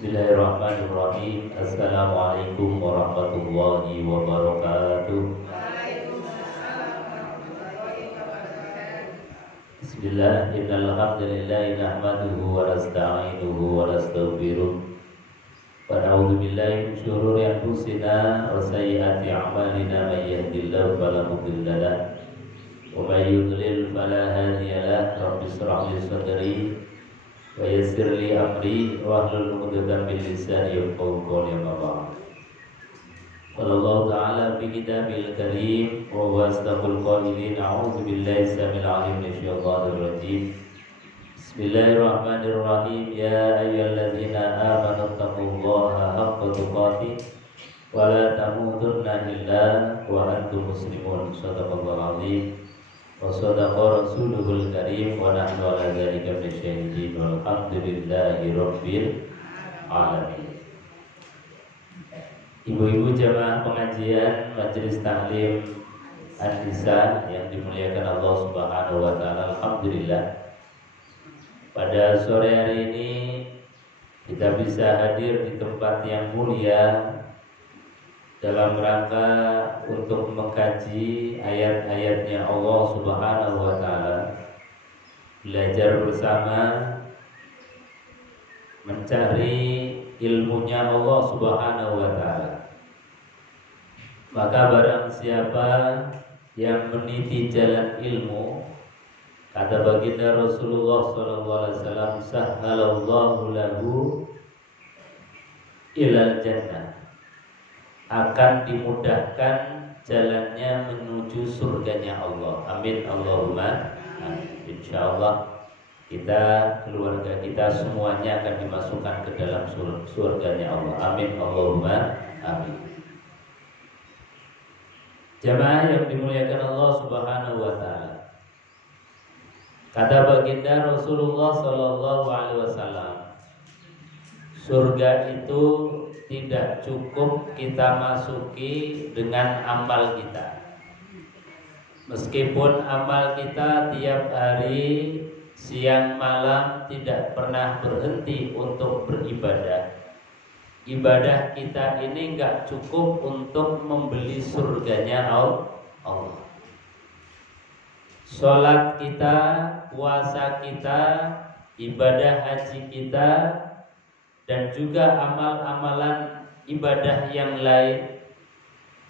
Bismillahirrahmanirrahim. Assalamualaikum warahmatullahi wabarakatuh. Bismillah, innal hamdalillah nahmaduhu wa nasta'inuhu wa nastaghfiruh. Wa na'udzu billahi min shururi anfusina wa sayyiati a'malina, may yahdihillahu fala mudilla lahu wa may yudlil fala hadiya lahu. Rabbi shrah li sadri wa yassir li amri wahlul 'uqdatam min lisani yafqahu qawli. Amma ba'd. Qala ta'ala fi kitabil karim wa huwa asdaqul qailin. A'udzu billahi samil 'alim minasyaitonir rajim. Bismillahirrahmanirrahim. Ya ayyuhalladzina amanu taqullaha haqqa tuqatih wa la tamutunna illa wa antum muslimun. Shadaqallahul 'azim. Wa sadaqa rasuluhul karim wa nahnu ala dzalika minasyahidin walhamdulillahi rabbil alamin. Ibu-ibu jamaah pengajian Majelis Taklim An-Nisa yang dimuliakan Allah Subhanahu wa taala, alhamdulillah pada sore hari ini kita bisa hadir di tempat yang mulia dalam rangka untuk mengkaji ayat-ayatnya Allah Subhanahu wa taala, belajar bersama, mencari ilmunya Allah Subhanahu wa taala. Maka barang siapa yang meniti jalan ilmu, kata baginda Rasulullah sallallahu alaihi wasallam, sahhalallahu lahu ilal jannah, akan dimudahkan jalannya menuju surganya Allah. Amin Allahumma amin. Insyaallah kita, keluarga kita semuanya akan dimasukkan ke dalam surganya Allah. Amin Allahumma amin. Jamaah yang dimuliakan Allah Subhanahu wa taala, kata baginda Rasulullah sallallahu alaihi wasallam, surga itu tidak cukup kita masuki dengan amal kita. Meskipun amal kita tiap hari siang malam tidak pernah berhenti untuk beribadah, ibadah kita ini enggak cukup untuk membeli surganya Allah. Sholat kita, puasa kita, ibadah haji kita, dan juga amal-amalan ibadah yang lain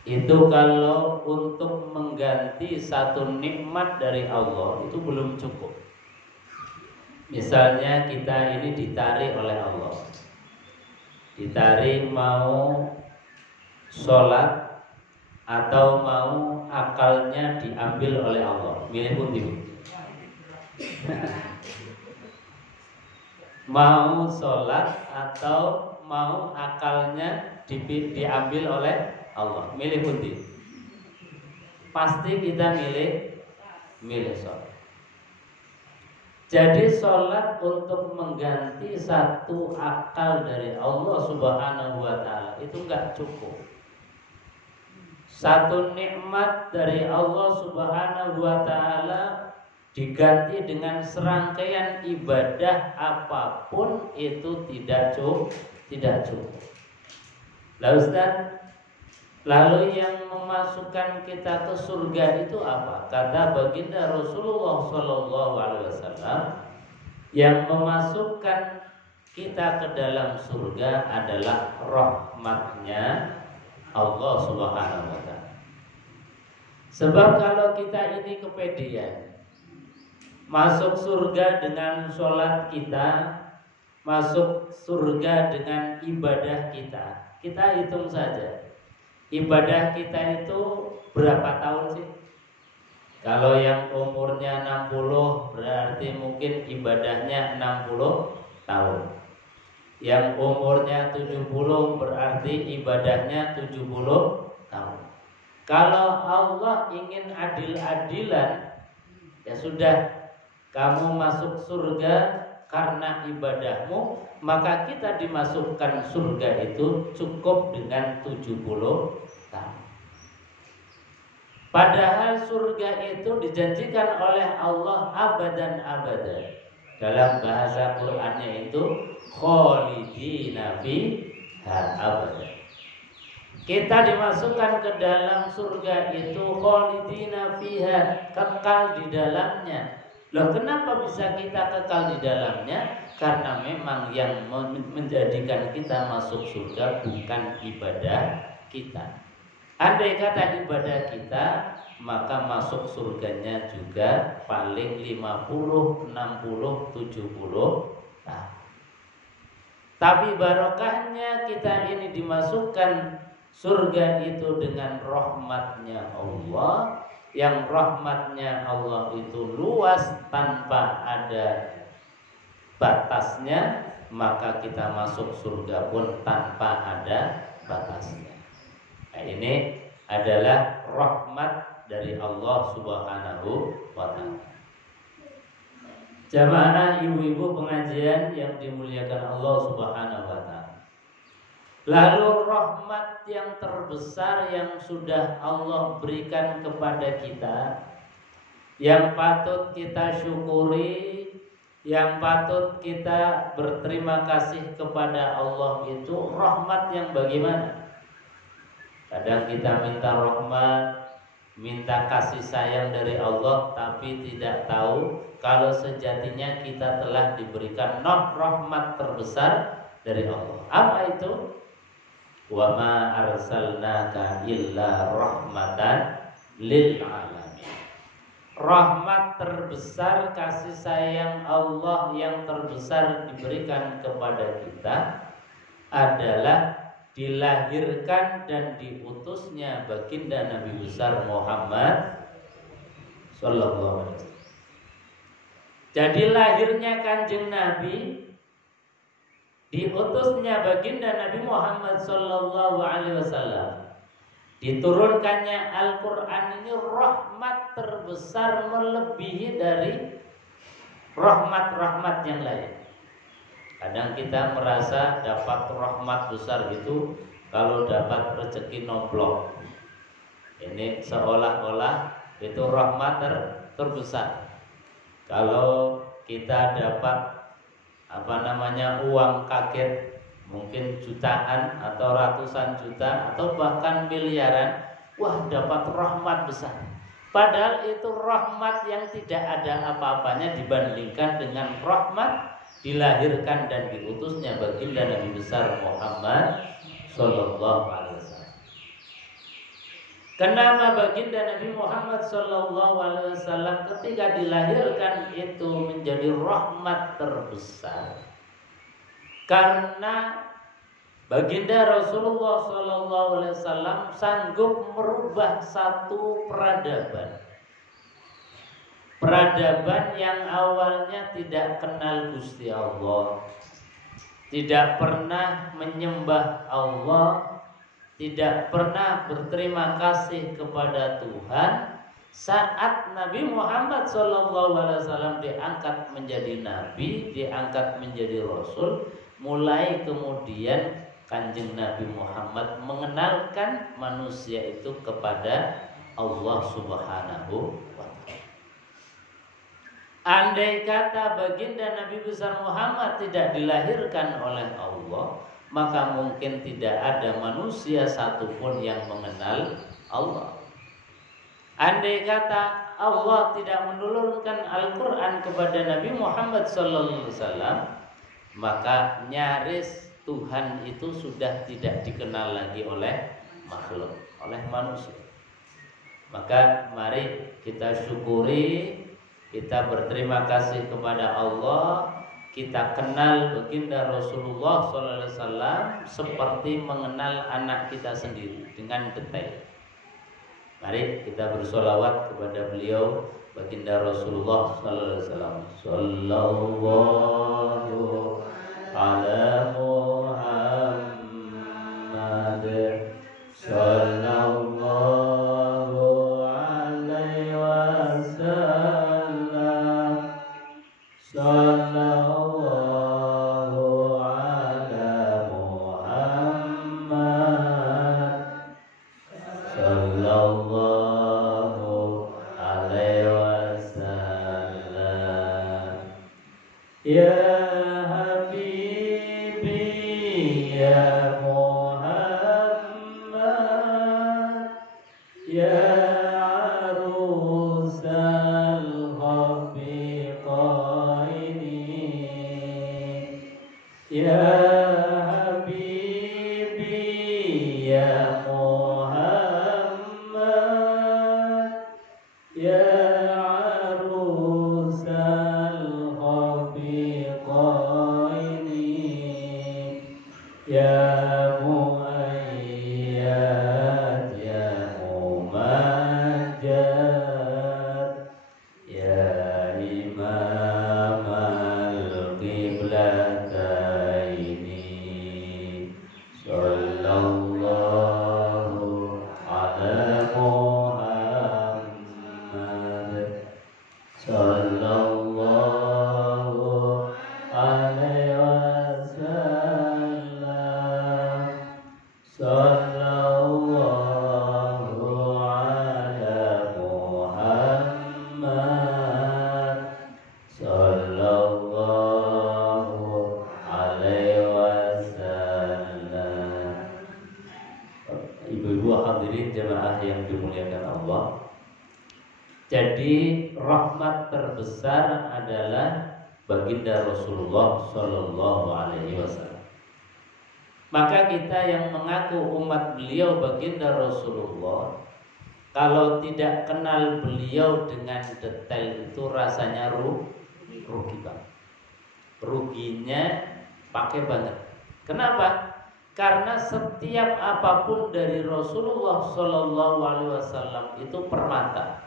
itu kalau untuk mengganti satu nikmat dari Allah itu belum cukup. Misalnya kita ini ditarik oleh Allah, ditarik mau sholat atau mau akalnya diambil oleh Allah, milih pundi? Mau sholat atau mau akalnya diambil oleh Allah, milih pundi? Pasti kita milih sholat. Jadi sholat untuk mengganti satu akal dari Allah Subhanahu wa taala itu enggak cukup. Satu nikmat dari Allah Subhanahu wa taala diganti dengan serangkaian ibadah apapun itu tidak cukup. Lalu Ustaz, lalu yang memasukkan kita ke surga itu apa? Kata baginda Rasulullah sallallahu alaihi wasallam, yang memasukkan kita ke dalam surga adalah rahmatnya Allah Subhanahu wa taala. Sebab kalau kita ini kepedean masuk surga dengan sholat kita, masuk surga dengan ibadah kita, kita hitung saja ibadah kita itu berapa tahun sih? Kalau yang umurnya 60 berarti mungkin ibadahnya 60 tahun. Yang umurnya 70 berarti ibadahnya 70 tahun. Kalau Allah ingin adil-adilan, ya sudah, kamu masuk surga karena ibadahmu, maka kita dimasukkan surga itu cukup dengan 70 tahun. Padahal surga itu dijanjikan oleh Allah abadan abadan. Dalam bahasa Qur'annya itu khalidina fiha abada. Kita dimasukkan ke dalam surga itu khalidina fiha, kekal di dalamnya. Loh, kenapa bisa kita kekal di dalamnya? Karena memang yang menjadikan kita masuk surga bukan ibadah kita. Andai kata ibadah kita, maka masuk surganya juga paling 50, 60, 70 tahun. Tapi barokahnya kita ini dimasukkan surga itu dengan rahmatnya Allah, yang rahmatnya Allah itu luas tanpa ada batasnya, maka kita masuk surga pun tanpa ada batasnya. Nah, ini adalah rahmat dari Allah Subhanahu wa ta'ala. Jamaah ibu-ibu pengajian yang dimuliakan Allah Subhanahu wa ta'ala. Lalu rahmat yang terbesar yang sudah Allah berikan kepada kita, yang patut kita syukuri, yang patut kita berterima kasih kepada Allah itu rahmat yang bagaimana? Kadang kita minta rahmat, minta kasih sayang dari Allah, tapi tidak tahu kalau sejatinya kita telah diberikan rahmat terbesar dari Allah. Apa itu? Wa ma arsalnaka illa rahmatan lil alamin. Rahmat terbesar, kasih sayang Allah yang terbesar diberikan kepada kita adalah dilahirkan dan diutusnya baginda Nabi besar Muhammad sallallahu alaihi wasallam. Jadi lahirnya Kanjeng Nabi, diutusnya baginda Nabi Muhammad sallallahu alaihi wasallam, diturunkannya Al-Qur'an ini rahmat terbesar melebihi dari rahmat-rahmat yang lain. Kadang kita merasa dapat rahmat besar gitu kalau dapat rezeki nomplok. Ini seolah-olah itu rahmat terbesar. Kalau kita dapat uang kaget mungkin jutaan atau ratusan juta atau bahkan miliaran, wah dapat rahmat besar. Padahal itu rahmat yang tidak ada apa-apanya dibandingkan dengan rahmat dilahirkan dan diutusnya baginda Nabi besar Muhammad sallallahu alaihi wasallam. Kenapa baginda Nabi Muhammad sallallahu alaihi wasallam ketika dilahirkan itu menjadi rahmat terbesar? Karena baginda Rasulullah sallallahu alaihi wasallam sanggup merubah satu peradaban. Peradaban yang awalnya tidak kenal Gusti Allah, tidak pernah menyembah Allah, tidak pernah berterima kasih kepada Tuhan. Saat Nabi Muhammad SAW diangkat menjadi Nabi, diangkat menjadi Rasul, mulai kemudian Kanjeng Nabi Muhammad mengenalkan manusia itu kepada Allah Subhanahu wa ta'ala. Andai kata baginda Nabi besar Muhammad tidak dilahirkan oleh Allah, maka mungkin tidak ada manusia satupun yang mengenal Allah. Andai kata Allah tidak menurunkan Al-Quran kepada Nabi Muhammad SAW, maka nyaris Tuhan itu sudah tidak dikenal lagi oleh makhluk, oleh manusia. Maka mari kita syukuri, kita berterima kasih kepada Allah, kita kenal baginda Rasulullah SAW seperti mengenal anak kita sendiri dengan detail. Mari kita bersolawat kepada beliau baginda Rasulullah SAW. Sallallahu ala Muhammad, sallallahu alaihi wasallam, sallallahu ala Muhammad, sallallahu alaihi wasallam. Ya Ya Muhammad Ya arusal khafiqaini Ya Habibi Ya Muhammad Ya arusal khafiqaini Ya muayyad ya mumajjad ya imam al-qiblataini sallallahu ala Muhammad sallallahu alaihi wasallam sallallahu ala Muhammad sallallahu alaihi wasallam. Ibu-ibu hadirin jemaah yang dimuliakan Allah. Jadi rahmat terbesar adalah baginda Rasulullah Shallallahu Alaihi Wasallam. Maka kita yang mengaku umat beliau baginda Rasulullah, kalau tidak kenal beliau dengan detail itu rasanya rugi banget. Ruginya pakai banget. Kenapa? Karena setiap apapun dari Rasulullah Shallallahu Alaihi Wasallam itu permata.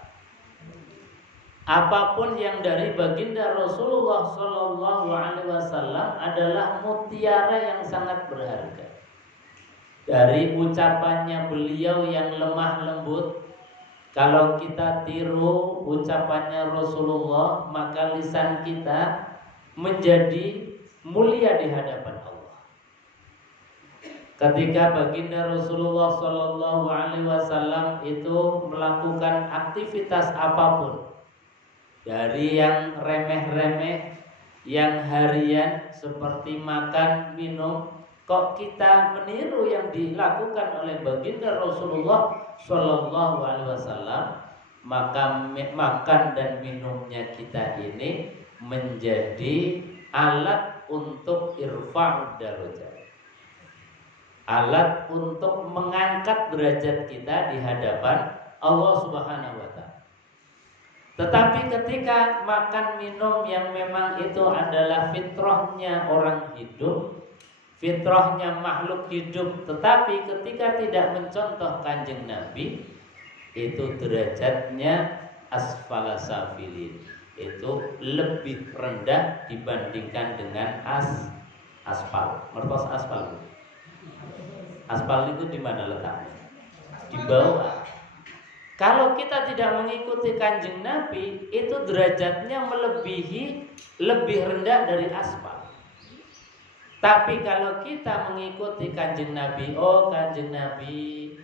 Apapun yang dari baginda Rasulullah Shallallahu Alaihi Wasallam adalah mutiara yang sangat berharga. Dari ucapannya beliau yang lemah lembut, kalau kita tiru ucapannya Rasulullah, maka lisan kita menjadi mulia di hadapan Allah. Ketika baginda Rasulullah Shallallahu Alaihi Wasallam itu melakukan aktivitas apapun, dari yang remeh-remeh, yang harian seperti makan, minum, kok kita meniru yang dilakukan oleh baginda Rasulullah Shallallahu Alaihi Wasallam, maka makan dan minumnya kita ini menjadi alat untuk irfa'ud darajat, alat untuk mengangkat derajat kita di hadapan Allah Subhanahu wa Ta'ala. Tetapi ketika makan minum yang memang itu adalah fitrahnya orang hidup, fitrahnya makhluk hidup, tetapi ketika tidak mencontoh Kanjeng Nabi, itu derajatnya asfala safilin, itu lebih rendah dibandingkan dengan aspal. Mertos aspal. Aspal itu di mana letaknya? Di bawah. Kalau kita tidak mengikuti Kanjeng Nabi, itu derajatnya melebihi, lebih rendah dari aspal. Tapi kalau kita mengikuti Kanjeng Nabi, oh Kanjeng Nabi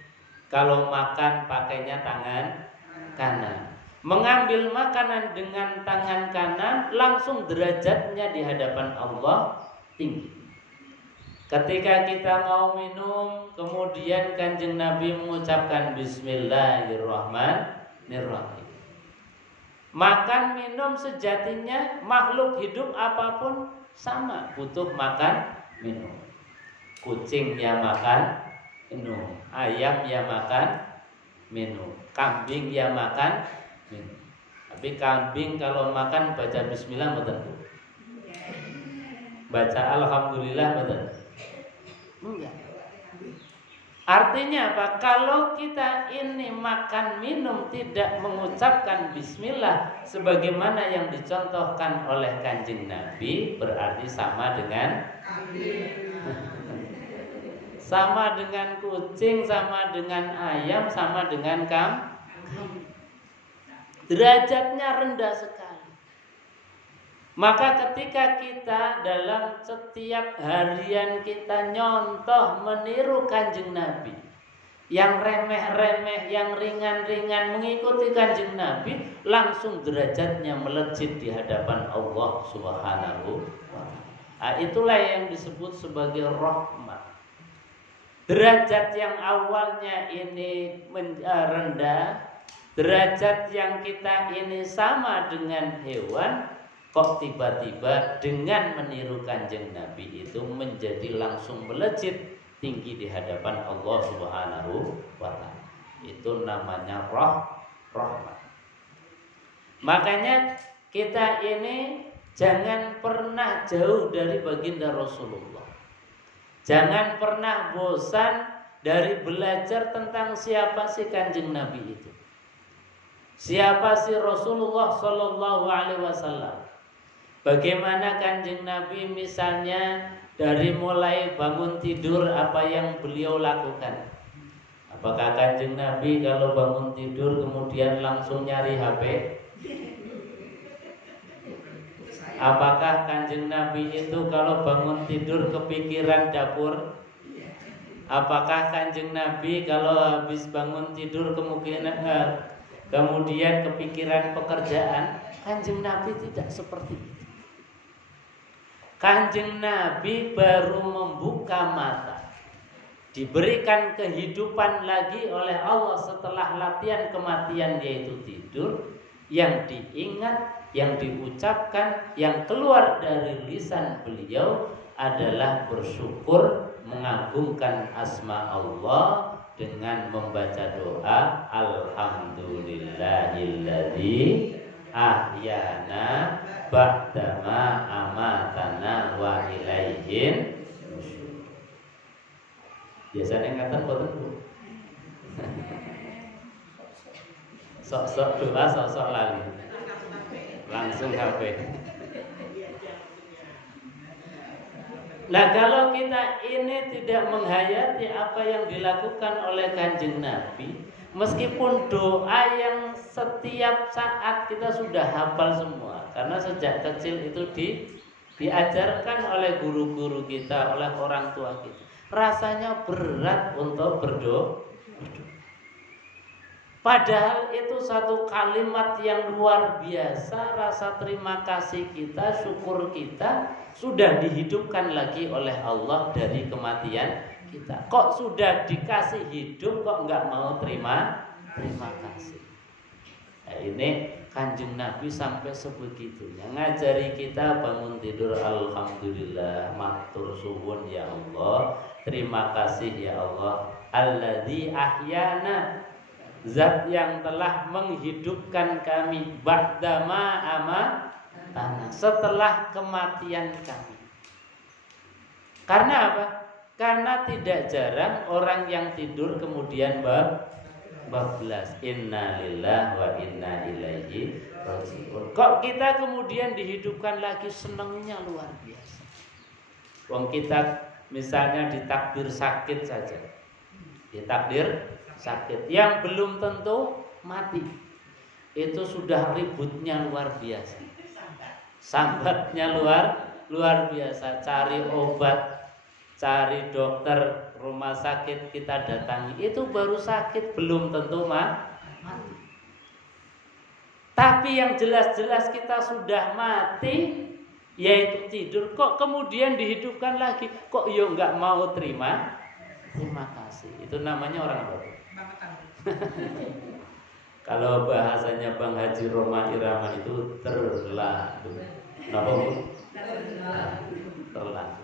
kalau makan pakainya tangan kanan, mengambil makanan dengan tangan kanan, langsung derajatnya di hadapan Allah tinggi. Ketika kita mau minum, kemudian Kanjeng Nabi mengucapkan Bismillahirrahmanirrahim. Makan minum sejatinya makhluk hidup apapun sama, butuh makan minum. Kucing ya makan minum, ayam ya makan minum, kambing ya makan minum. Tapi kambing kalau makan baca Bismillah betul? Baca Alhamdulillah betul? Enggak. Artinya apa? Kalau kita ini makan minum tidak mengucapkan bismillah sebagaimana yang dicontohkan oleh Kanjeng Nabi, berarti sama dengan sama dengan kucing, sama dengan ayam, sama dengan kambing. Derajatnya rendah sekali. Maka ketika kita dalam setiap harian kita nyontoh meniru Kanjeng Nabi, yang remeh-remeh, yang ringan-ringan mengikuti Kanjeng Nabi, langsung derajatnya melejit di hadapan Allah Subhanahu wa Ta'ala. Itulah yang disebut sebagai rahmat. Derajat yang awalnya ini rendah, derajat yang kita ini sama dengan hewan, kok tiba-tiba dengan meniru Kanjeng Nabi itu menjadi langsung melejit tinggi di hadapan Allah Subhanahu wa Ta'ala. Itu namanya rahmat. Makanya kita ini jangan pernah jauh dari baginda Rasulullah. Jangan pernah bosan dari belajar tentang siapa sih Kanjeng Nabi itu. Siapa sih Rasulullah Sallallahu Alaihi Wasallam. Bagaimana Kanjeng Nabi misalnya dari mulai bangun tidur apa yang beliau lakukan. Apakah Kanjeng Nabi kalau bangun tidur kemudian langsung nyari HP? Apakah Kanjeng Nabi itu kalau bangun tidur kepikiran dapur? Apakah Kanjeng Nabi kalau habis bangun tidur kemudian kepikiran pekerjaan? Kanjeng Nabi tidak seperti itu. Kanjeng Nabi baru membuka mata, diberikan kehidupan lagi oleh Allah setelah latihan kematian yaitu tidur. Yang diingat, yang diucapkan, yang keluar dari lisan beliau adalah bersyukur, mengagungkan asma Allah dengan membaca doa Alhamdulillahilladzi ahyana ba'dama amatana wa ilaihin nusyur. Biasanya ngatan boten Bu. Sok-sok doa, sok-sok lali. Langsung HP. Nah, kalau kita ini tidak menghayati apa yang dilakukan oleh Kanjeng Nabi, meskipun doa yang setiap saat kita sudah hafal semua, karena sejak kecil itu diajarkan oleh guru-guru kita, oleh orang tua kita, rasanya berat untuk berdoa. Padahal itu satu kalimat yang luar biasa. Rasa terima kasih kita, syukur kita sudah dihidupkan lagi oleh Allah dari kematian kita. Kok sudah dikasih hidup kok nggak mau terima kasih. Nah, ini Kanjeng Nabi sampai sebegitunya ngajari kita bangun tidur alhamdulillah, matur suwun ya Allah, terima kasih ya Allah, alladzi ahyana, Zat yang telah menghidupkan kami ba'dama amatana, setelah kematian kami. Karena apa? Karena tidak jarang orang yang tidur kemudian bablas. Inna lillahi wa inna ilaihi raji'un. Kok kita kemudian dihidupkan lagi, senangnya luar biasa. Wong kita misalnya ditakdir sakit saja. Ditakdir sakit yang belum tentu mati, itu sudah ributnya luar biasa, sambatnya luar biasa, cari obat, cari dokter, rumah sakit kita datangi, itu baru sakit belum tentu mati. Tapi yang jelas-jelas kita sudah mati, yaitu tidur, kok kemudian dihidupkan lagi, kok yo nggak mau terima kasih. Itu namanya orang apa? Kalau bahasanya Bang Haji Roma Irama itu terlalu. Kenapa Bu? Terlalu.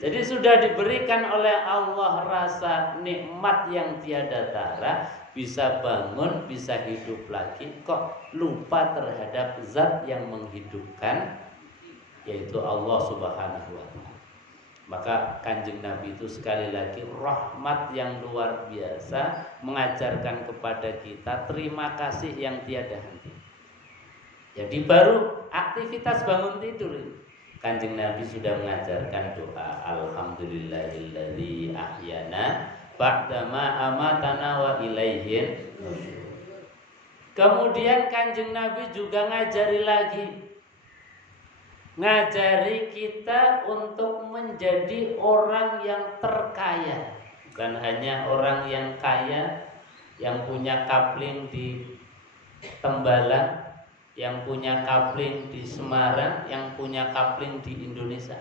Jadi sudah diberikan oleh Allah rasa nikmat yang tiada tara, bisa bangun, bisa hidup lagi, kok lupa terhadap zat yang menghidupkan, yaitu Allah Subhanahu wa Ta'ala. Maka Kanjeng Nabi itu sekali lagi rahmat yang luar biasa, mengajarkan kepada kita terima kasih yang tiada henti. Jadi baru aktivitas bangun tidur, Kanjeng Nabi sudah mengajarkan doa Alhamdulillahilladzi ahyana ba'dama amatana wa ilaihin nusyur. Kemudian Kanjeng Nabi juga ngajari kita untuk menjadi orang yang terkaya. Bukan hanya orang yang kaya, yang punya kapling di Tembalang, yang punya kapling di Semarang, yang punya kapling di Indonesia.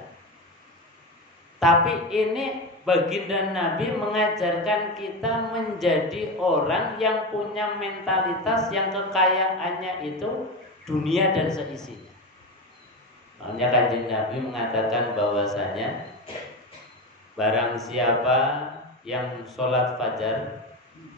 Tapi ini baginda Nabi mengajarkan kita menjadi orang yang punya mentalitas yang kekayaannya itu dunia dan seisinya. Makanya Kanjeng Nabi mengatakan bahwasanya barang siapa yang sholat fajar,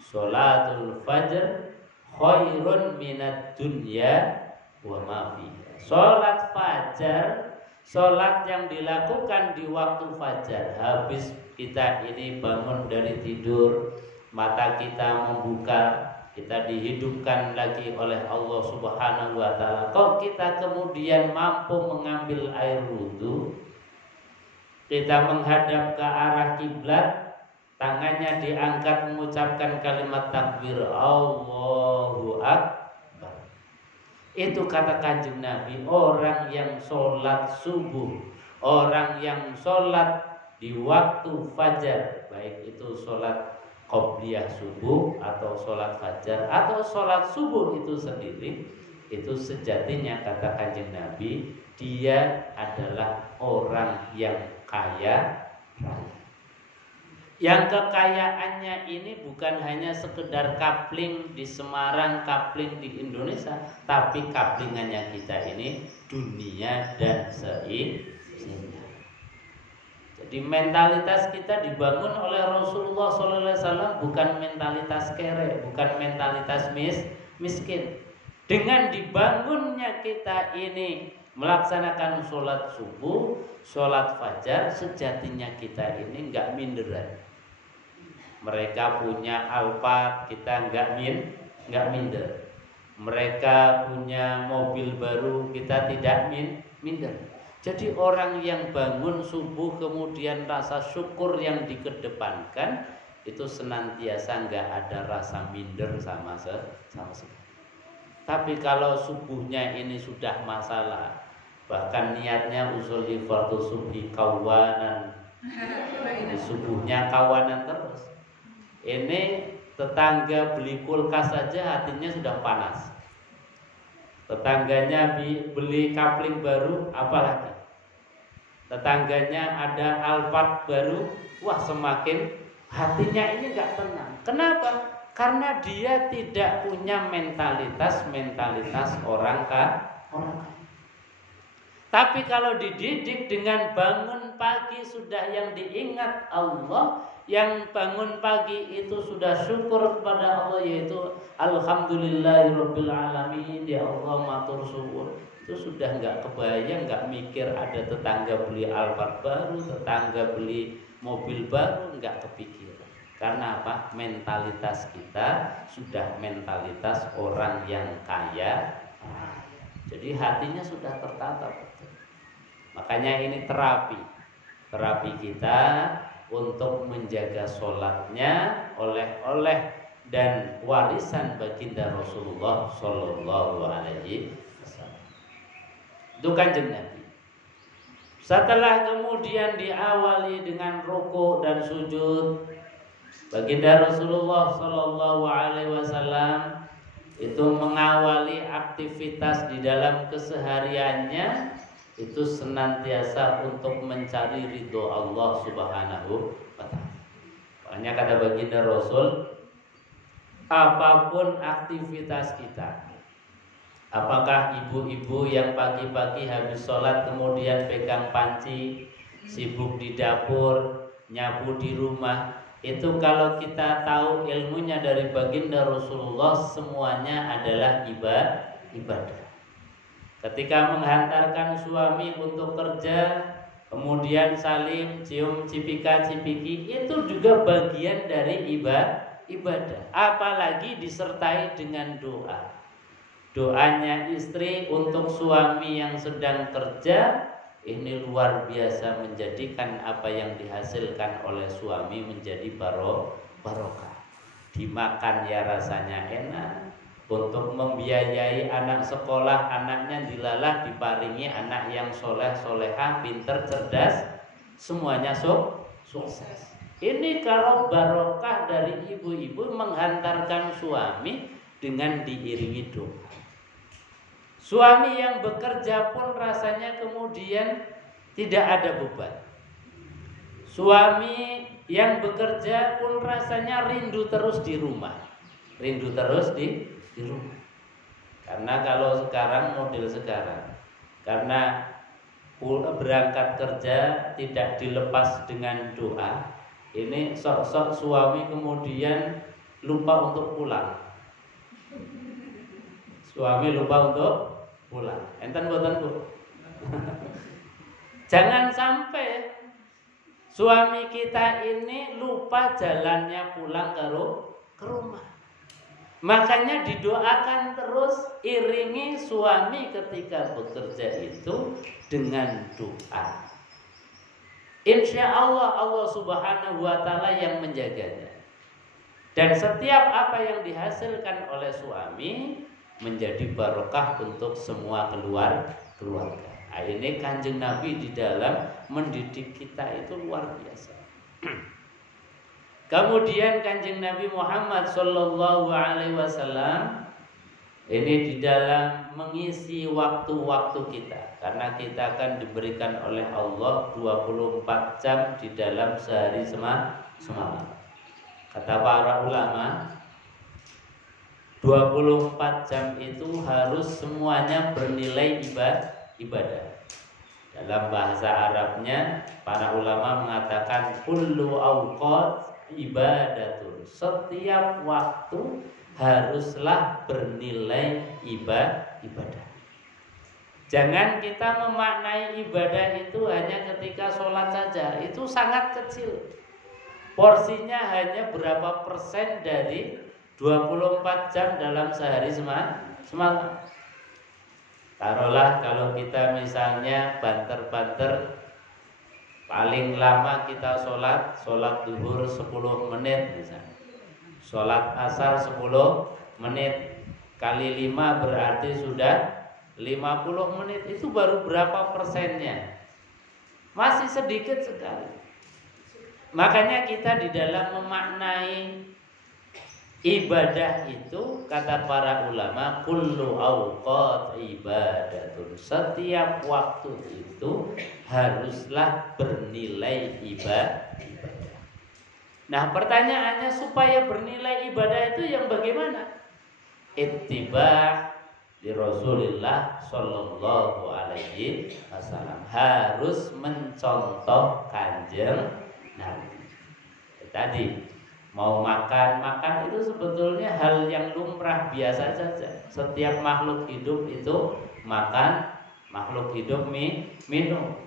sholatul fajar khairun minad dunya wa ma fiha. Sholat fajar, sholat yang dilakukan di waktu fajar, habis kita ini bangun dari tidur, mata kita membuka, kita dihidupkan lagi oleh Allah Subhanahu wa ta'ala. Kok kita kemudian mampu mengambil air wudhu, kita menghadap ke arah kiblat, tangannya diangkat mengucapkan kalimat takbir Allahu Akbar. Itu kata Kanjeng Nabi, orang yang sholat subuh, orang yang sholat di waktu fajar, baik itu sholat qobliyah subuh atau sholat fajar atau sholat subuh itu sendiri, itu sejatinya kata Kanjeng Nabi, dia adalah orang yang kaya raya. Yang kekayaannya ini bukan hanya sekedar kapling di Semarang, kapling di Indonesia, tapi kaplingannya kita ini dunia dan seisinya. Jadi mentalitas kita dibangun oleh Rasulullah SAW, bukan mentalitas kere, bukan mentalitas miskin. Dengan dibangunnya kita ini melaksanakan sholat subuh, sholat fajar, sejatinya kita ini nggak minderan. Mereka punya Alphard, kita nggak minder. Mereka punya mobil baru, kita tidak minder. Jadi orang yang bangun subuh kemudian rasa syukur yang dikedepankan, itu senantiasa nggak ada rasa minder sama sekali. Tapi kalau subuhnya ini sudah masalah, bahkan niatnya usul fardu subuhi kawanan, di subuhnya kawanan terus. Ini tetangga beli kulkas saja hatinya sudah panas. Tetangganya beli kapling baru, apalagi. Tetangganya ada Alphard baru, wah semakin hatinya ini nggak tenang. Kenapa? Karena dia tidak punya mentalitas orang kaya. Tapi kalau dididik dengan bangun pagi sudah yang diingat Allah, yang bangun pagi itu sudah syukur kepada Allah, yaitu alhamdulillahirabbil alamin, ya Allah matur syukur, itu sudah nggak kebayang, nggak mikir ada tetangga beli Alphard baru, tetangga beli mobil baru, nggak kepikiran. Karena apa? Mentalitas kita sudah mentalitas orang yang kaya. Jadi hatinya sudah tertata betul. Makanya ini terapi kita untuk menjaga sholatnya oleh dan warisan baginda Rasulullah Shallallahu Alaihi Wasallam. Itu Kanjeng Nabi. Setelah kemudian diawali dengan rukuk dan sujud, baginda Rasulullah Shallallahu Alaihi Wasallam itu mengawali aktivitas di dalam kesehariannya itu senantiasa untuk mencari ridho Allah Subhanahu wa ta'ala. Makanya kata baginda Rasul, apapun aktivitas kita, apakah ibu-ibu yang pagi-pagi habis sholat kemudian pegang panci, sibuk di dapur, nyapu di rumah, itu kalau kita tahu ilmunya dari baginda Rasulullah, semuanya adalah ibadah. Ketika menghantarkan suami untuk kerja, kemudian salim, cium, cipika-cipiki, itu juga bagian dari ibadah. Apalagi disertai dengan doa. Doanya istri untuk suami yang sedang kerja, ini luar biasa menjadikan apa yang dihasilkan oleh suami menjadi barokah. Dimakan ya rasanya enak. Untuk membiayai anak sekolah, anaknya dilalah diparingi anak yang soleh, solehah, pinter, cerdas, semuanya sukses. Ini kalau barokah dari ibu-ibu menghantarkan suami dengan diiringi doa. Suami yang bekerja pun rasanya kemudian tidak ada beban. Suami yang bekerja pun rasanya rindu terus di rumah. Rindu terus di rumah. Karena kalau sekarang model sekarang, karena berangkat kerja tidak dilepas dengan doa, ini sok-sok suami kemudian lupa untuk pulang. Suami lupa untuk pulang. Enten boten, Bu? Jangan sampai suami kita ini lupa jalannya pulang ke rumah. Makanya didoakan terus, iringi suami ketika bekerja itu dengan doa. Insya Allah Allah Subhanahu wa Ta'ala yang menjaganya. Dan setiap apa yang dihasilkan oleh suami menjadi barokah untuk semua keluarga. Nah, ini Kanjeng Nabi di dalam mendidik kita itu luar biasa. Kemudian Kanjeng Nabi Muhammad Sallallahu Alaihi Wasallam ini di dalam mengisi waktu-waktu kita, karena kita akan diberikan oleh Allah 24 jam di dalam sehari semalam. Kata para ulama, 24 jam itu harus semuanya bernilai ibadah. Dalam bahasa Arabnya para ulama mengatakan kullu awqat ibadatun. Setiap waktu haruslah bernilai ibadah. Jangan kita memaknai ibadah itu hanya ketika sholat saja. Itu sangat kecil. Porsinya hanya berapa persen dari 24 jam dalam sehari semalam. Taruhlah kalau kita misalnya banter-banter, paling lama kita sholat duhur 10 menit misalnya, sholat asar 10 menit, kali 5 berarti sudah 50 menit. Itu baru berapa persennya? Masih sedikit sekali. Makanya kita di dalam memaknai ibadah itu, kata para ulama, kullu awqat ibadatun. Setiap waktu itu haruslah bernilai ibadah. Nah, pertanyaannya, supaya bernilai ibadah itu yang bagaimana? Ittiba' di Rasulullah Sallallahu Alaihi Wasallam. Harus mencontoh Kanjeng Nabi. Tadi mau makan itu sebetulnya hal yang lumrah biasa saja. Setiap makhluk hidup itu makan, makhluk hidup minum.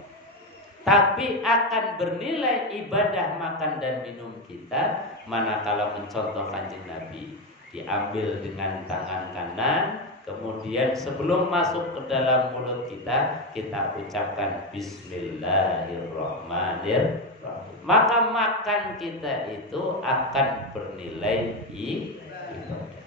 Tapi akan bernilai ibadah makan dan minum kita manakala mencontoh Kanjeng Nabi. Diambil dengan tangan kanan, kemudian sebelum masuk ke dalam mulut kita ucapkan Bismillahirrahmanirrahim. Maka makan kita itu akan bernilai ibadah.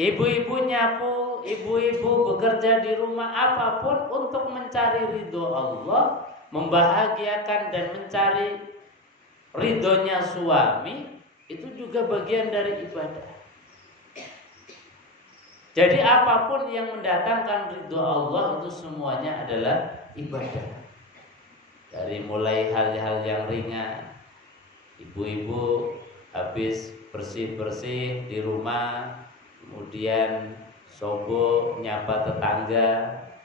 Ibu-ibu nyapu, ibu-ibu bekerja di rumah, apapun untuk mencari ridho Allah, membahagiakan dan mencari ridhonya suami, itu juga bagian dari ibadah. Jadi apapun yang mendatangkan ridho Allah itu semuanya adalah ibadah. Dari mulai hal-hal yang ringan, ibu-ibu habis bersih-bersih di rumah, kemudian sobo nyapa tetangga,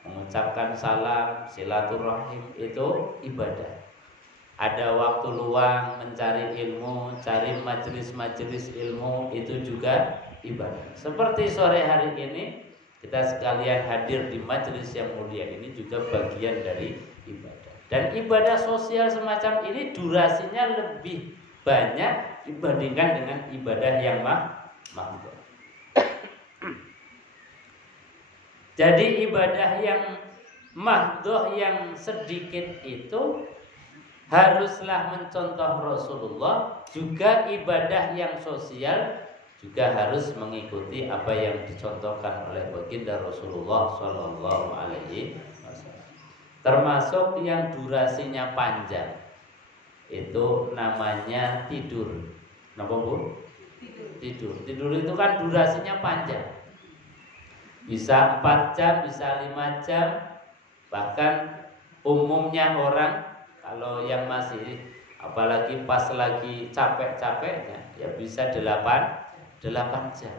mengucapkan salam, silaturahim, itu ibadah. Ada waktu luang mencari ilmu, cari majelis-majelis ilmu, itu juga ibadah. Seperti sore hari ini kita sekalian hadir di majelis yang mulia ini juga bagian dari ibadah. Dan ibadah sosial semacam ini durasinya lebih banyak dibandingkan dengan ibadah yang makruh. Jadi ibadah yang mahdoh yang sedikit itu haruslah mencontoh Rasulullah. Juga ibadah yang sosial juga harus mengikuti apa yang dicontohkan oleh baginda Rasulullah Sallallahu Alaihi Wasallam. Termasuk yang durasinya panjang, itu namanya tidur. Kenapa, Bu? Tidur itu kan durasinya panjang. Bisa 4 jam, bisa 5 jam. Bahkan umumnya orang Kalau yang masih apalagi pas lagi capek-capeknya ya bisa 8 jam.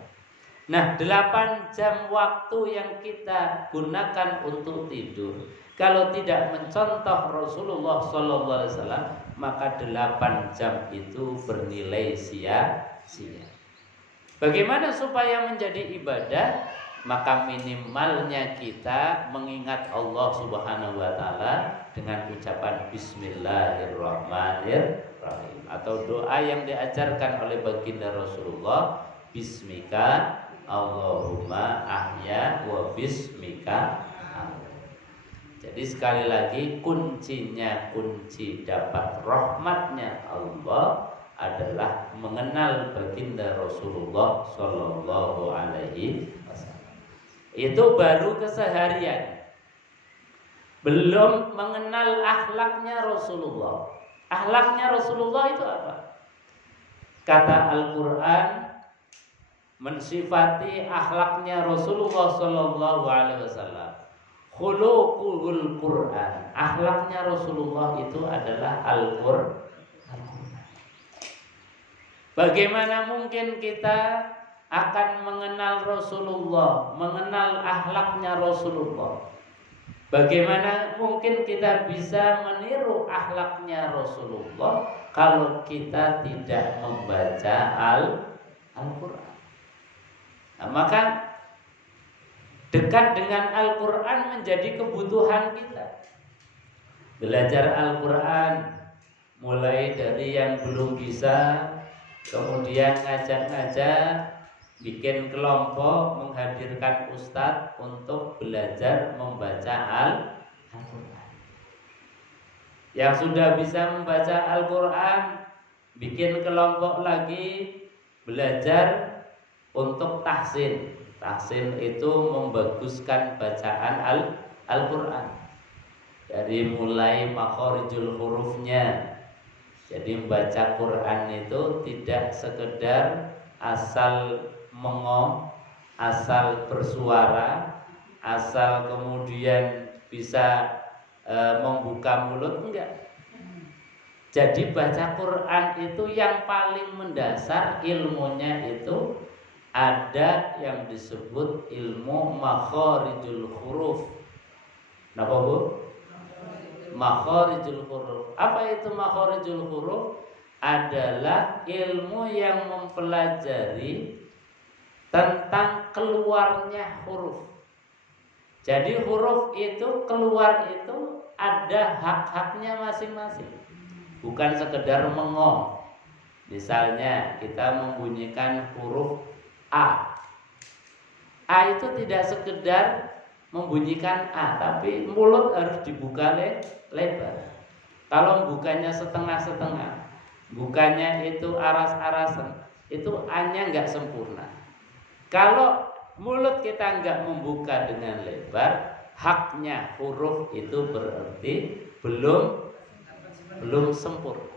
Nah, 8 jam waktu yang kita gunakan untuk tidur, kalau tidak mencontoh Rasulullah SAW, maka 8 jam itu bernilai sia-sia. Bagaimana supaya menjadi ibadah? Maka minimalnya kita mengingat Allah Subhanahu wa taala dengan ucapan Bismillahirrahmanirrahim, atau doa yang diajarkan oleh baginda Rasulullah, Bismika Allahumma ahya wa bismika amut. Jadi sekali lagi kuncinya, kunci dapat rahmatnya Allah adalah mengenal baginda Rasulullah Sallallahu Alaihi Wasallam. Itu baru keseharian. Belum mengenal akhlaknya Rasulullah. Akhlaknya Rasulullah itu apa? Kata Al-Quran mensifati akhlaknya Rasulullah Sallallahu Alaihi Wasallam, khuluquhul Quran. Akhlaknya Rasulullah itu adalah Al-Quran. Bagaimana mungkin kita akan mengenal Rasulullah, mengenal akhlaknya Rasulullah? Bagaimana mungkin kita bisa meniru akhlaknya Rasulullah kalau kita tidak membaca Al-Quran? Nah, maka dekat dengan Al-Quran menjadi kebutuhan kita. Belajar Al-Quran mulai dari yang belum bisa, kemudian ngajak-ngajak, bikin kelompok, menghadirkan ustadz untuk belajar membaca Al-Quran. Yang sudah bisa membaca Al-Quran, bikin kelompok lagi, belajar untuk tahsin. Tahsin itu membaguskan bacaan Al-Quran, dari mulai makhorijul hurufnya. Jadi membaca Quran itu tidak sekedar asal mengom, asal bersuara, asal kemudian bisa membuka mulut, enggak. Jadi baca Quran itu yang paling mendasar ilmunya itu ada yang disebut ilmu makhorijul huruf. Napa Bu? Makhorijul huruf. Apa itu makhorijul huruf? Adalah ilmu yang mempelajari tentang keluarnya huruf. Jadi huruf itu keluar itu ada hak-haknya masing-masing. Bukan sekedar mengom. Misalnya kita membunyikan huruf A. A itu tidak sekedar membunyikan A, tapi mulut harus dibuka lebar. Kalau bukanya setengah-setengah, bukanya itu aras-arasan, itu A-nya nggak sempurna. Kalau mulut kita nggak membuka dengan lebar, haknya huruf itu berarti belum sempurna.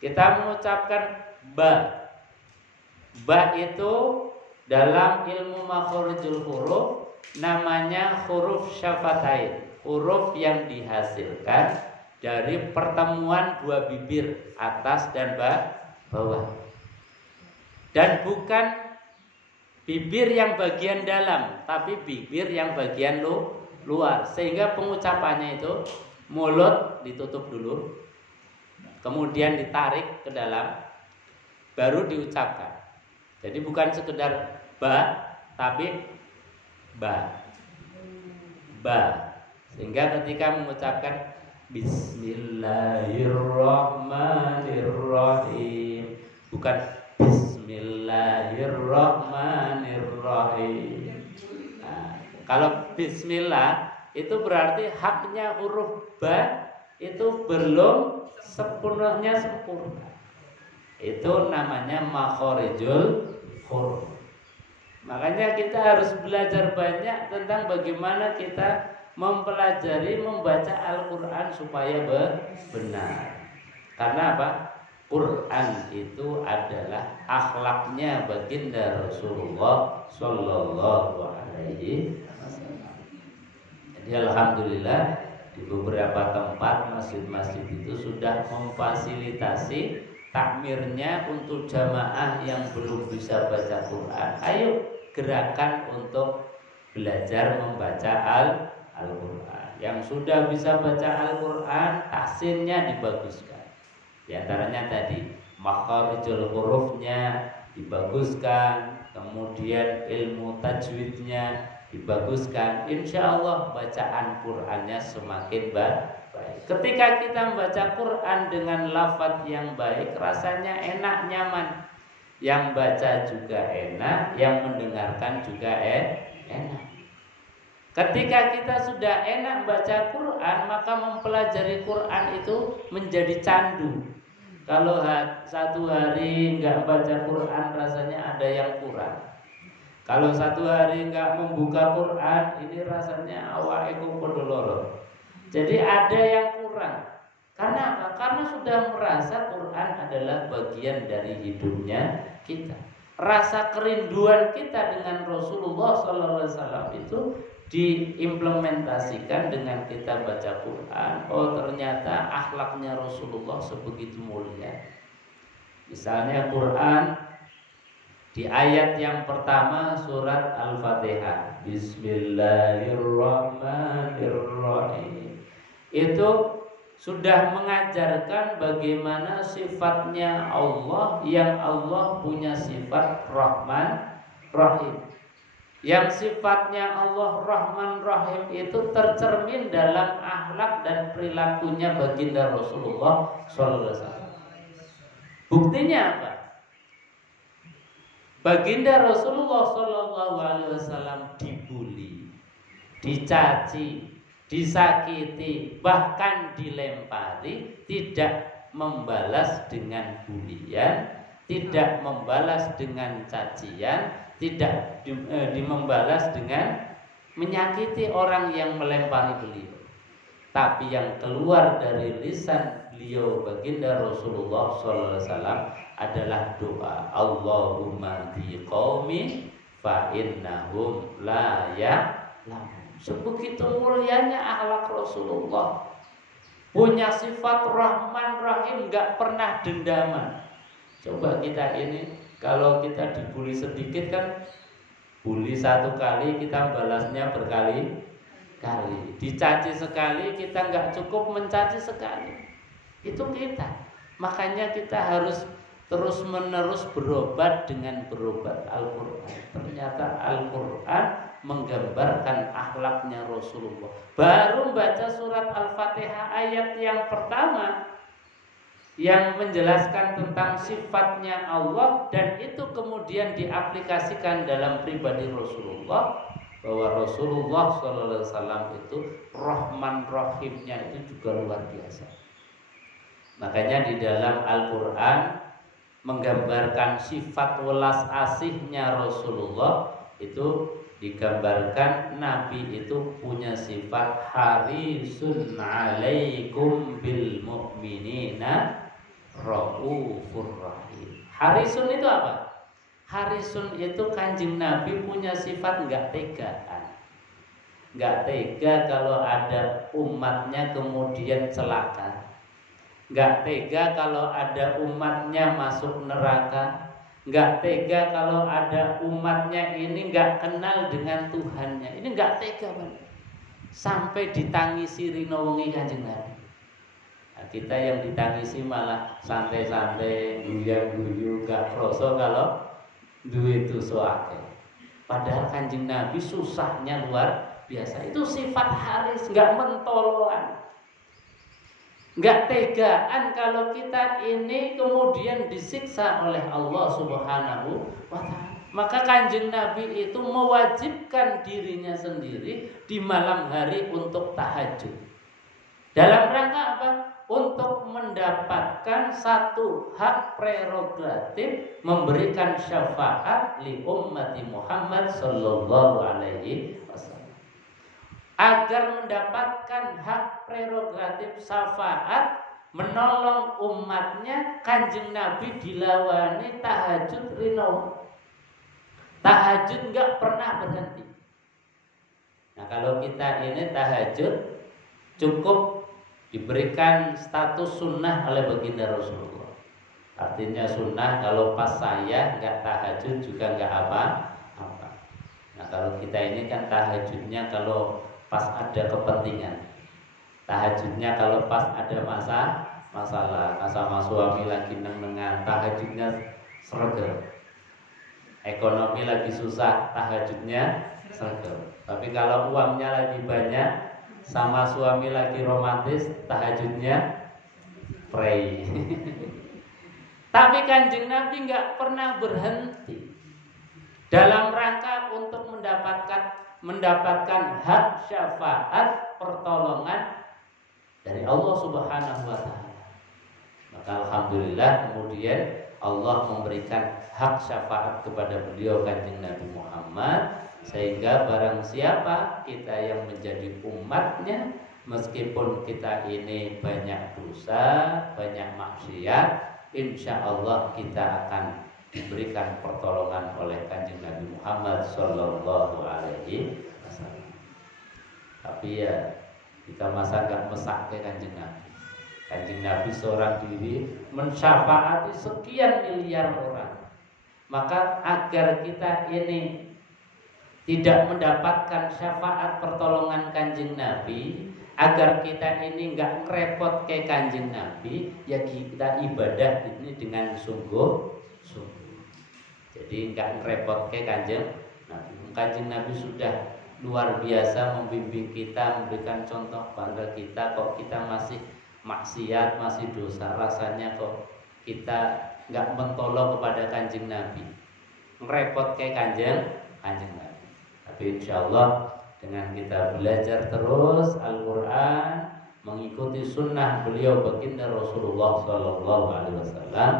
Kita mengucapkan ba. Ba itu dalam ilmu makhorijul huruf namanya huruf syafatain, huruf yang dihasilkan dari pertemuan dua bibir atas dan bawah. Dan bukan bibir yang bagian dalam, tapi bibir yang bagian luar. Sehingga pengucapannya itu mulut ditutup dulu, kemudian ditarik ke dalam, baru diucapkan. Jadi bukan sekedar ba, tapi ba. Sehingga ketika mengucapkan Bismillahirrahmanirrahim, bukan Bismillahirrahmanirrahim. Nah, kalau Bismillah itu berarti haknya huruf ba itu belum sepenuhnya sempurna. Itu namanya makhorijul huruf. Makanya kita harus belajar banyak tentang bagaimana kita mempelajari membaca Al-Quran supaya benar. Karena apa? Quran itu adalah akhlaknya baginda Rasulullah Sallallahu Alaihi Wasallam. Jadi alhamdulillah di beberapa tempat masjid-masjid itu sudah memfasilitasi takmirnya untuk jamaah yang belum bisa baca Quran. Ayo gerakan untuk belajar membaca Al-Quran. Yang sudah bisa baca Al-Quran, tahsinnya dibaguskan. Di antaranya tadi makharijul hurufnya dibaguskan, kemudian ilmu tajwidnya dibaguskan. Insya Allah bacaan Qurannya semakin baik. Ketika kita membaca Quran dengan lafaz yang baik, rasanya enak, nyaman. Yang baca juga enak, yang mendengarkan juga enak. Ketika kita sudah enak baca Quran, maka mempelajari Quran itu menjadi candu. Kalau satu hari nggak baca Quran, rasanya ada yang kurang. Kalau satu hari nggak membuka Quran, ini rasanya awaiku podololo. Jadi ada yang kurang. Karena apa? Karena sudah merasa Quran adalah bagian dari hidupnya kita. Rasa kerinduan kita dengan Rasulullah SAW itu diimplementasikan dengan kita baca Quran. Oh, ternyata akhlaknya Rasulullah sebegitu mulia. Misalnya Quran di ayat yang pertama surat Al-Fatihah, Bismillahirrahmanirrahim, itu sudah mengajarkan bagaimana sifatnya Allah, yang Allah punya sifat Rahman Rahim. Yang sifatnya Allah Rahman Rahim itu tercermin dalam akhlak dan perilakunya baginda Rasulullah SAW. Buktinya apa? Baginda Rasulullah SAW dibuli, dicaci, disakiti, bahkan dilempari, tidak membalas dengan bulian, tidak membalas dengan cacian, tidak membalas dengan menyakiti orang yang melempari beliau. Tapi yang keluar dari lisan beliau baginda Rasulullah SAW adalah doa, Allahumma di qaumi fa innahum la ya'lamun. Sebegitu mulianya akhlak Rasulullah. Punya sifat Rahman Rahim, gak pernah dendaman. Coba kita ini, kalau kita dibully sedikit kan, bully satu kali kita balasnya berkali-kali. Dicaci sekali kita gak cukup mencaci sekali. Itu kita. Makanya kita harus terus menerus berobat dengan berobat Al-Quran. Ternyata Al-Quran menggambarkan akhlaknya Rasulullah. Baru baca surat Al-Fatihah ayat yang pertama yang menjelaskan tentang sifatnya Allah, dan itu kemudian diaplikasikan dalam pribadi Rasulullah, bahwa Rasulullah SAW itu Rahman Rahimnya itu juga luar biasa. Makanya di dalam Al-Quran menggambarkan sifat welas asihnya Rasulullah, itu digambarkan Nabi itu punya sifat harisun alaikum bil mu'minina raufur rahim. Harisun itu apa? Harisun itu Kanjeng Nabi punya sifat enggak tegaan. Enggak tega kalau ada umatnya kemudian celaka. Gak tega kalau ada umatnya masuk neraka. Gak tega kalau ada umatnya ini gak kenal dengan Tuhannya. Ini gak tega banget. Sampai ditangisi rino wengi Kanjeng Nabi. Nah, kita yang ditangisi malah santai-santai, guyu-guyu, gak kroso kalau duit itu soake. Padahal Kanjeng Nabi susahnya luar biasa. Itu sifat haris, gak mentoloan. Gak tegaan kalau kita ini kemudian disiksa oleh Allah Subhanahu wa ta'ala. Maka Kanjeng Nabi itu mewajibkan dirinya sendiri di malam hari untuk tahajud. Dalam rangka apa? Untuk mendapatkan satu hak prerogatif, memberikan syafaat li ummati Muhammad sallallahu alaihi wasallam. Agar mendapatkan hak prerogatif syafaat, menolong umatnya, Kanjeng Nabi dilawani tahajud rino. Tahajud enggak pernah berhenti. Nah, kalau kita ini tahajud cukup diberikan status sunnah oleh baginda Rasulullah. Artinya sunnah kalau pas saya nggak tahajud juga nggak apa-apa. Nah kalau kita ini kan tahajudnya kalau pas ada kepentingan, tahajudnya kalau pas ada masalah sama suami lagi nengan, tahajudnya sergel. Ekonomi lagi susah, tahajudnya sergel. Tapi kalau uangnya lagi banyak, sama suami lagi romantis, tahajudnya pray. Tapi Kanjeng Nabi nggak pernah berhenti dalam rangka untuk mendapatkan hak syafaat pertolongan dari Allah Subhanahu wa taala. Maka alhamdulillah kemudian Allah memberikan hak syafaat kepada beliau Kanjeng Nabi Muhammad, sehingga barang siapa kita yang menjadi umatnya, meskipun kita ini banyak dosa, banyak maksiat, insya Allah kita akan diberikan pertolongan oleh Kanjeng Nabi Muhammad Sallallahu Alaihi Wasallam. Tapi ya kita masa gak mesak ke Kanjeng Nabi. Kanjeng Nabi seorang diri mensyafaati sekian miliar orang. Maka agar kita ini tidak mendapatkan syafaat pertolongan Kanjeng Nabi, agar kita ini nggak repot ke Kanjeng Nabi, ya kita ibadah ini dengan sungguh-sungguh. Jadi nggak repot ke Kanjeng Nabi. Kanjeng Nabi sudah luar biasa membimbing kita, memberikan contoh pada kita. Kok kita masih maksiat, masih dosa, rasanya kok kita nggak mentolong kepada Kanjeng Nabi, ngerepot ke Kanjeng Nabi. Tapi insya Allah dengan kita belajar terus Al-Quran, mengikuti sunnah beliau baginda Rasulullah Sallallahu Alaihi Wasallam,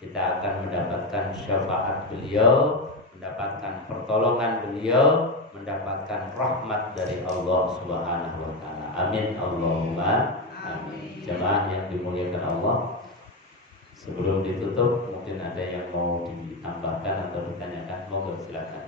kita akan mendapatkan syafaat beliau, mendapatkan pertolongan beliau, mendapatkan rahmat dari Allah Subhanahu Wa Taala. Amin Allahumma amin. Jemaah yang dimuliakan Allah, sebelum ditutup mungkin ada yang mau ditambahkan atau ditanyakan, monggo silakan.